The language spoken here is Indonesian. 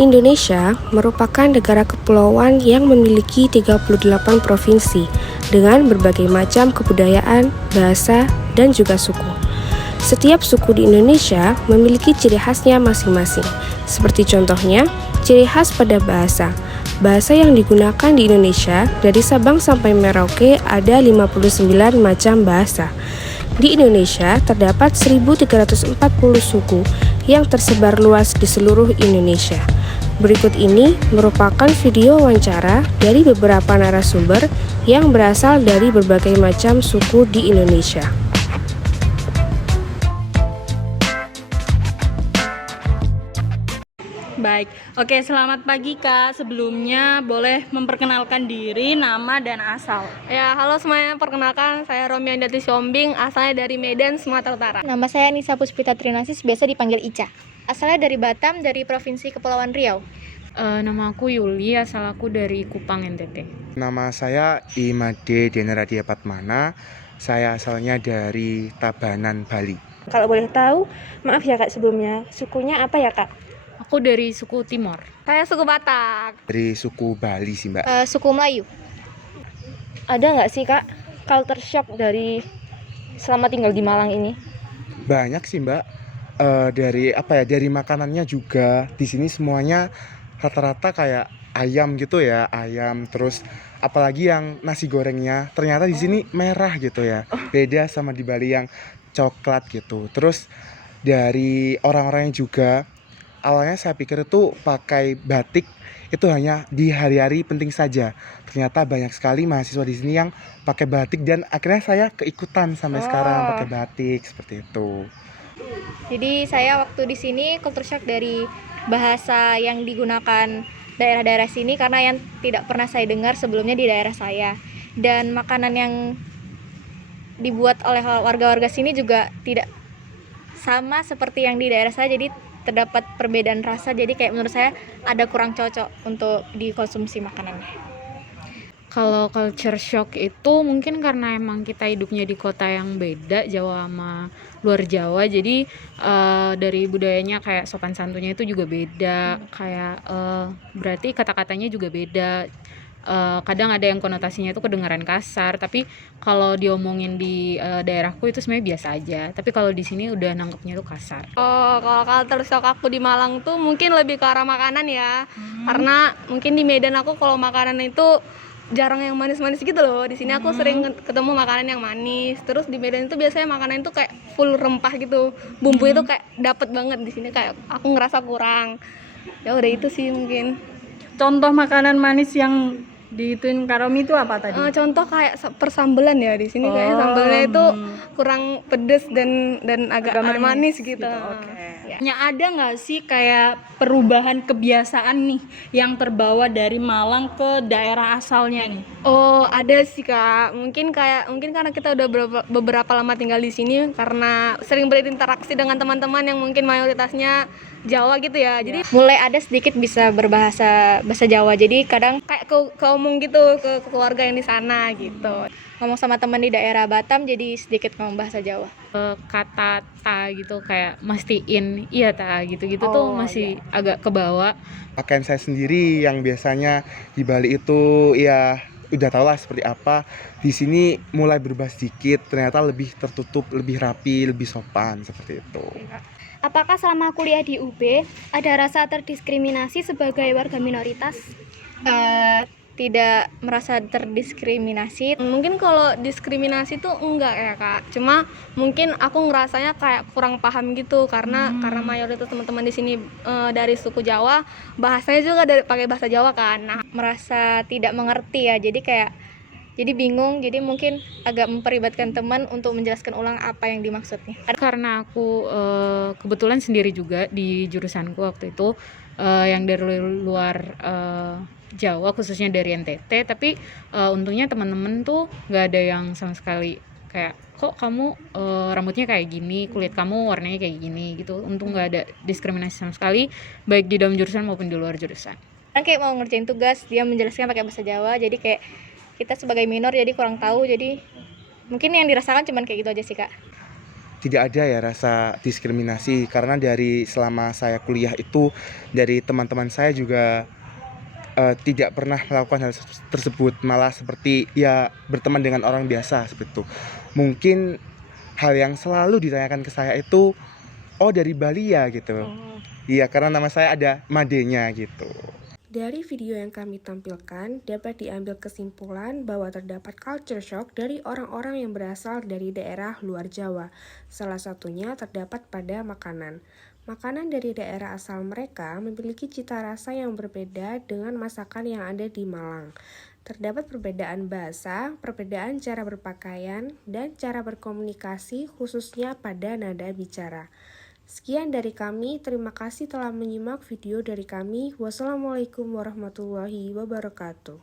Indonesia merupakan negara kepulauan yang memiliki 38 provinsi dengan berbagai macam kebudayaan, bahasa, dan juga suku. Setiap suku di Indonesia memiliki ciri khasnya masing-masing. Seperti contohnya, ciri khas pada bahasa. Bahasa yang digunakan di Indonesia dari Sabang sampai Merauke ada 59 macam bahasa. Di Indonesia terdapat 1.340 suku yang tersebar luas di seluruh Indonesia. Berikut ini merupakan video wawancara dari beberapa narasumber yang berasal dari berbagai macam suku di Indonesia. Baik, oke, selamat pagi Kak. Sebelumnya boleh memperkenalkan diri, nama dan asal. Ya, halo semuanya, perkenalkan saya Romi Andati Siombing, asalnya dari Medan, Sumatera Utara. Nama saya Nisa Puspita Trinasis, biasa dipanggil Ica. Asalnya dari Batam, dari Provinsi Kepulauan Riau. Nama aku Yuli, asal aku dari Kupang, NTT. Nama saya Imade Denaradia Patmana, saya asalnya dari Tabanan, Bali. Kalau boleh tahu, maaf ya Kak sebelumnya, sukunya apa ya Kak? Aku dari suku Timor. Saya suku Batak. Dari suku Bali sih Mbak. Suku Melayu. Ada nggak sih Kak culture shock dari selama tinggal di Malang ini? Banyak sih Mbak. Dari makanannya juga di sini semuanya rata-rata kayak ayam gitu ya, ayam, terus apalagi yang nasi gorengnya ternyata di sini merah gitu ya. Beda sama di Bali yang coklat gitu. Terus dari orang-orangnya juga awalnya saya pikir itu pakai batik itu hanya di hari-hari penting saja. Ternyata banyak sekali mahasiswa di sini yang pakai batik dan akhirnya saya keikutan sampai sekarang pakai batik seperti itu. Jadi saya waktu di sini culture shock dari bahasa yang digunakan daerah-daerah sini karena yang tidak pernah saya dengar sebelumnya di daerah saya. Dan makanan yang dibuat oleh warga-warga sini juga tidak sama seperti yang di daerah saya, jadi terdapat perbedaan rasa, jadi kayak menurut saya ada kurang cocok untuk dikonsumsi makanannya. Kalau culture shock itu mungkin karena emang kita hidupnya di kota yang beda, Jawa sama luar Jawa, jadi dari budayanya kayak sopan santunnya itu juga beda, kayak berarti kata-katanya juga beda. Kadang ada yang konotasinya itu kedengaran kasar, tapi kalau diomongin di daerahku itu sebenarnya biasa aja, tapi kalau di sini udah nangkepnya tuh kasar. Kalau culture shock aku di Malang tuh mungkin lebih ke arah makanan ya. Karena mungkin di Medan aku kalau makanan itu jarang yang manis-manis gitu loh. Di sini aku sering ketemu makanan yang manis. Terus di Medan itu biasanya makanan itu kayak full rempah gitu. Bumbu itu kayak dapet banget, di sini kayak aku ngerasa kurang. Ya udah itu sih mungkin. Contoh makanan manis yang diituin Karomi itu apa tadi? Contoh kayak persambelan ya, di sini kayak sambalnya itu kurang pedes dan agak manis gitu. Ada nggak sih kayak perubahan kebiasaan nih yang terbawa dari Malang ke daerah asalnya nih? Oh, ada sih Kak. Mungkin karena kita udah beberapa lama tinggal di sini, karena sering berinteraksi dengan teman-teman yang mungkin mayoritasnya Jawa gitu ya. Jadi Mulai ada sedikit bisa bahasa Jawa, jadi kadang kayak keomong gitu ke keluarga yang di sana gitu. ngomong sama teman di daerah Batam jadi sedikit ngomong bahasa Jawa. Kata ta gitu, kayak mastiin iya ta gitu-gitu tuh masih agak kebawa. Pakaian saya sendiri yang biasanya di Bali itu ya udah tau lah seperti apa, di sini mulai berubah sedikit, ternyata lebih tertutup, lebih rapi, lebih sopan seperti itu. Apakah selama kuliah di UB ada rasa terdiskriminasi sebagai warga minoritas? Tidak merasa terdiskriminasi. Mungkin kalau diskriminasi tuh enggak ya Kak, cuma mungkin aku ngerasanya kayak kurang paham gitu, karena mayoritas teman-teman di sini dari suku Jawa, bahasanya juga pakai bahasa Jawa kan. Nah, Merasa tidak mengerti ya, jadi bingung, jadi mungkin agak memperlibatkan teman untuk menjelaskan ulang apa yang dimaksudnya. Karena aku kebetulan sendiri juga di jurusanku waktu itu yang dari luar Jawa, khususnya dari NTT, tapi untungnya teman-teman tuh nggak ada yang sama sekali kayak kok kamu rambutnya kayak gini, kulit kamu warnanya kayak gini gitu. Untung nggak ada diskriminasi sama sekali, baik di dalam jurusan maupun di luar jurusan. Kan kayak mau ngerjain tugas, dia menjelaskan pakai bahasa Jawa, jadi kayak kita sebagai minor jadi kurang tahu, jadi mungkin yang dirasakan cuman kayak gitu aja sih Kak. tidak ada ya rasa diskriminasi, karena dari selama saya kuliah itu dari teman-teman saya juga tidak pernah melakukan hal tersebut, malah seperti ya berteman dengan orang biasa seperti itu. Mungkin hal yang selalu ditanyakan ke saya itu, oh dari Bali ya gitu. Iya, karena nama saya ada Madenya gitu. Dari video yang kami tampilkan, dapat diambil kesimpulan bahwa terdapat culture shock dari orang-orang yang berasal dari daerah luar Jawa. Salah satunya terdapat pada makanan. Makanan dari daerah asal mereka memiliki cita rasa yang berbeda dengan masakan yang ada di Malang. Terdapat perbedaan bahasa, perbedaan cara berpakaian, dan cara berkomunikasi khususnya pada nada bicara. Sekian dari kami, terima kasih telah menyimak video dari kami. Wassalamualaikum warahmatullahi wabarakatuh.